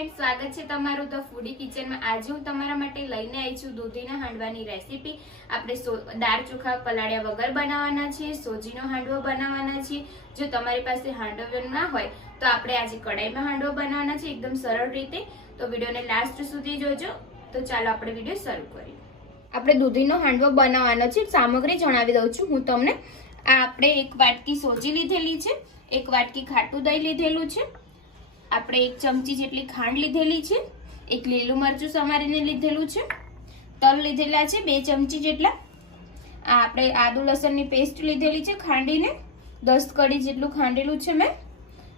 Friends, स्वागत है तमारू the foodie kitchen में। आज हूँ तमारा माटे लईने आई छुं दूधीना हांडवानी रेसिपी। आपणे दाळ चोखा पलाळ्या वगर बनाववाना छे, सोजीनो हांडवो बनाववाना छे। जो तमारी पासे हांडवो ना होय तो आपणे आज कढ़ाईमां हांडवो बनाववाना छे एकदम सरल रीते। तो विडियोने लास्ट सुधी जोजो। तो चालो आपणे विडियो शरू करीए। आपणे दूधीनो हांडवो बनाववानो छे। सामग्री जणावी दઉં છું હું તમને। આ આપણે એક વાટકી સોજી લીધેલી છે, એક વાટકી ખાટું દહીં લીધેલું છે, આપણે એક ચમચી જેટલી ખાંડ લીધેલી છે, એક લીલું મરચું સમારીને લીધેલું છે, તલ લીધેલા છે 2 ચમચી જેટલા, આ આપણે આદુ લસણની પેસ્ટ લીધેલી છે ખાંડીને 10 કડી જેટલું ખાંડેલું છે મેં,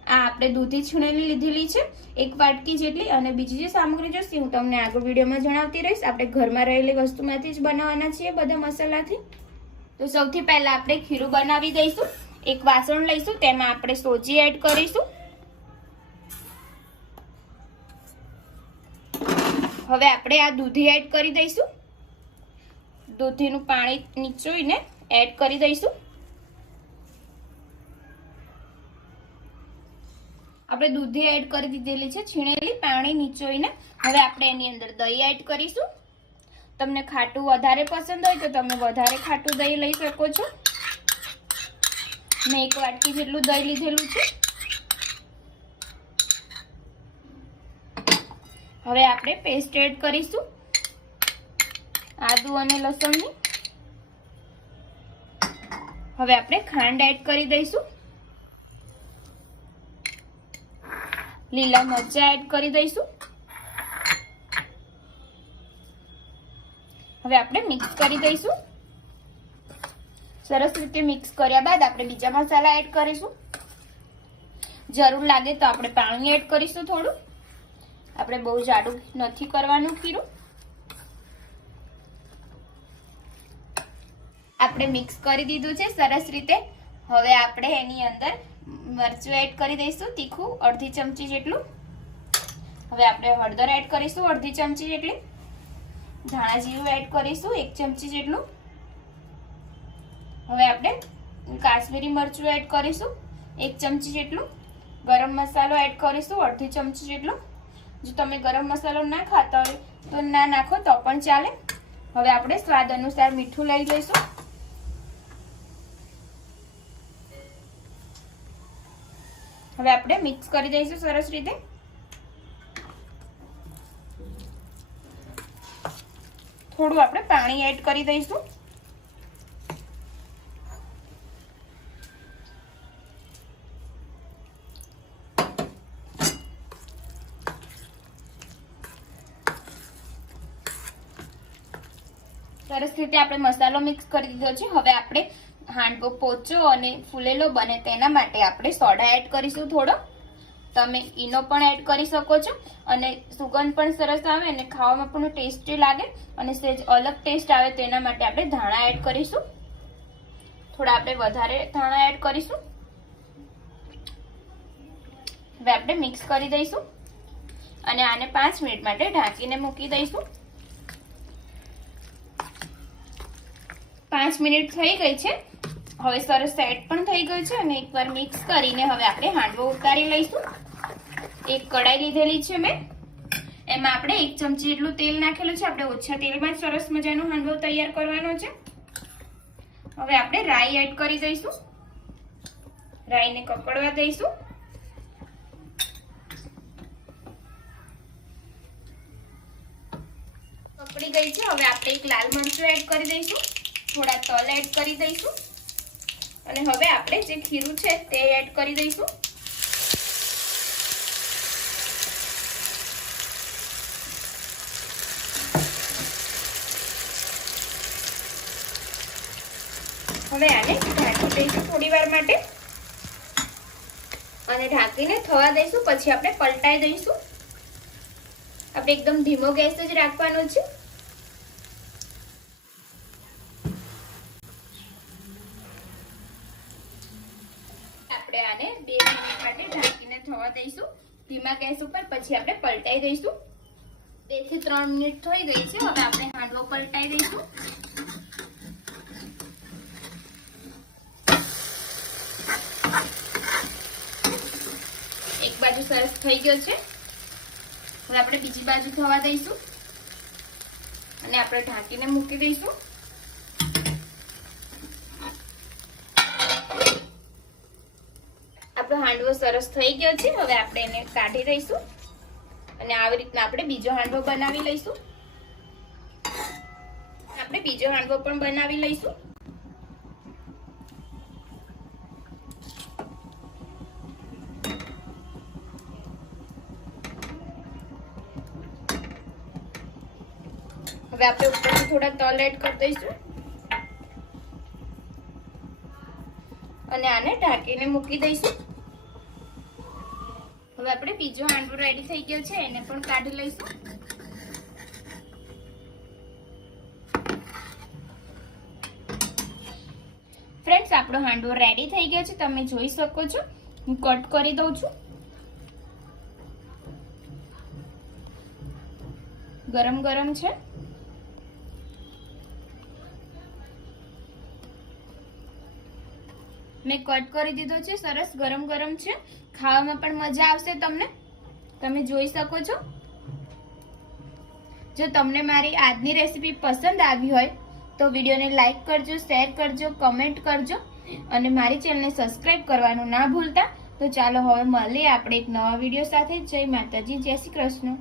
આ આપણે દૂધી છીણેલી લીધેલી છે 1 વાટકી જેટલી, અને બીજી જે સામગ્રી જોઈશે હું તમને આગળ વિડીયોમાં જણાવતી રહીશ। આપણે ઘરમાં રહેલી વસ્તુમાંથી જ બનાવવાના છીએ બધા મસાલાથી। તો સૌથી પહેલા આપણે ખીરું બનાવી દઈશું। એક વાસણ લઈશું, તેમાં આપણે સોજી એડ કરીશું। હવે આપણે આ દૂધી એડ કરી દઈશું। દૂધીનું પાણી નીચોઈને એડ કરી દઈશું। આપણે દૂધી એડ કરી દીધેલી છે છીણેલી પાણી નીચોઈને। હવે આપણે એની અંદર દહીં એડ કરીશું। તમને ખાટું વધારે પસંદ હોય તો તમે વધારે ખાટું દહીં લઈ શકો છો। મેં 1 વાટકી જેટલું દહીં લીધેલું છે। હવે આપણે પેસ્ટ એડ કરીશું આદુ અને લસણની। હવે આપણે ખાંડ એડ કરી દઈશું, લીલા મરચાં એડ કરી દઈશું। હવે આપણે મિક્સ કરી દઈશું। સરસ રીતે મિક્સ કર્યા બાદ આપણે બીજા મસાલા એડ કરીશું। જરૂર લાગે તો આપણે પાણી એડ કરીશું થોડું। આપણે બહુ જાડું નથી કરવાનું ખીરું। આપણે મિક્સ કરી દીધું છે સરસ રીતે। હવે આપણે એની અંદર મરચું એડ કરી દઈશું તીખું 1/2 ચમચી જેટલું। હવે આપણે હળદર એડ કરીશું 1/2 ચમચી જેટલી, ધાણા જીરું એડ કરીશું 1 ચમચી જેટલું। હવે આપણે કાશ્મીરી મરચું એડ કરીશું 1 ચમચી જેટલું, ગરમ મસાલો એડ કરીશું 1/2 ચમચી જેટલો। જો તમે ગરમ મસાલો ના ખાતા હોય તો ના નાખો તો પણ ચાલે। હવે આપણે સ્વાદ અનુસાર મીઠું લઈ લઈશું। હવે આપણે મિક્સ કરી દઈશું સરસ રીતે। થોડું આપણે પાણી એડ કરી દઈશું। સરસ રીતે આપણે મસાલો મિક્સ કરી દીધો છે। હવે આપણે હાંડવો પોચો અને ફૂલેલો બને તેના માટે આપણે સોડા એડ કરીશું થોડો। તમે ઈનો પણ એડ કરી શકો છો અને સુગંધ પણ સરસ આવે અને ખાવામાં પણ ટેસ્ટી લાગે અને સહેજ અલગ ટેસ્ટ આવે તેના માટે આપણે ધાણા એડ કરીશું। થોડા આપણે વધારે ધાણા એડ કરીશું। હવે આપણે મિક્સ કરી દઈશું અને આને 5 મિનિટ માટે ઢાંકીને મૂકી દઈશું। 5 મિનિટ થઈ ગઈ છે। હવે સરસ સેટ પણ થઈ ગયું છે અને એકવાર મિક્સ કરીને હવે આપણે હાંડવો ઉતારી લઈશું। એક કઢાઈ લીધેલી છે મેં, એમાં આપણે 1 ચમચી જેટલું તેલ નાખેલું છે। આપણે ઓછા તેલમાં સરસ મજાનો હાંડવો તૈયાર કરવાનો છે। હવે આપણે રાઈ એડ કરી દઈશું, રાઈને કકડવા દઈશું। કકડી ગઈ છે। હવે આપણે એક લાલ મરચું એડ કરી દઈશું, થોડા તલ એડ કરી દઈશું અને હવે આપણે જે ખીરું છે તે એડ કરી દઈશું। હવે આને ઢાંકી દઈશું થોડી વાર માટે અને ઢાંકીને થવા દઈશું। પછી આપણે પલટાઈ દઈશું। આપણે એકદમ ધીમો ગેસ જ રાખવાનો છે। આપણે આને 2 મિનિટ માટે ઢાંકીને થવા દઈશું ધીમા ગેસ ઉપર। પછી આપણે પલટાઈ દઈશું। 2 થી 3 મિનિટ થઈ ગઈ છે। હવે આપણે હાંડવો પલટાઈ દઈશું। એક બાજુ સરસ થઈ ગયો છે। હવે આપણે બીજી બાજુ થવા દઈશું અને આપણે ઢાંકીને મૂકી દઈશું. આપણો હાંડવો સરસ થઈ ગયો છે. હવે આપણે એને કાઢી લઈશું અને આવી રીતના આપણે બીજો હાંડવો બનાવી લઈશું. આપણે બીજો હાંડવો પણ બનાવી લઈશું. હવે આપણે ઉપરથી થોડા તલ એડ કરી દઈશું અને આને ઢાંકીને મૂકી દઈશું. હવે આપણે બીજો હાંડવો રેડી થઈ ગયો છે, એને પણ કાઢી લઈશું. ફ્રેન્ડ્સ, આપણો હાંડવો રેડી થઈ ગયો છે. તમે જોઈ શકો છો. હું કટ કરી દઉં છું. ગરમ ગરમ છે. મેં કટ કરી દીધો છે. સરસ ગરમ ગરમ છે. ખાવામાં પણ મજા આવશે તમને. તમે જોઈ શકો છો. જો તમને મારી આજની રેસીપી પસંદ આવી હોય તો વિડીયોને લાઈક કરજો, શેર કરજો, કમેન્ટ કરજો અને મારી ચેનલને સબસ્ક્રાઇબ કરવાનું ના ભૂલતા. તો ચાલો હવે મળીએ આપણે એક નવા વિડીયો સાથે. જય માતાજી, જય શ્રી કૃષ્ણ.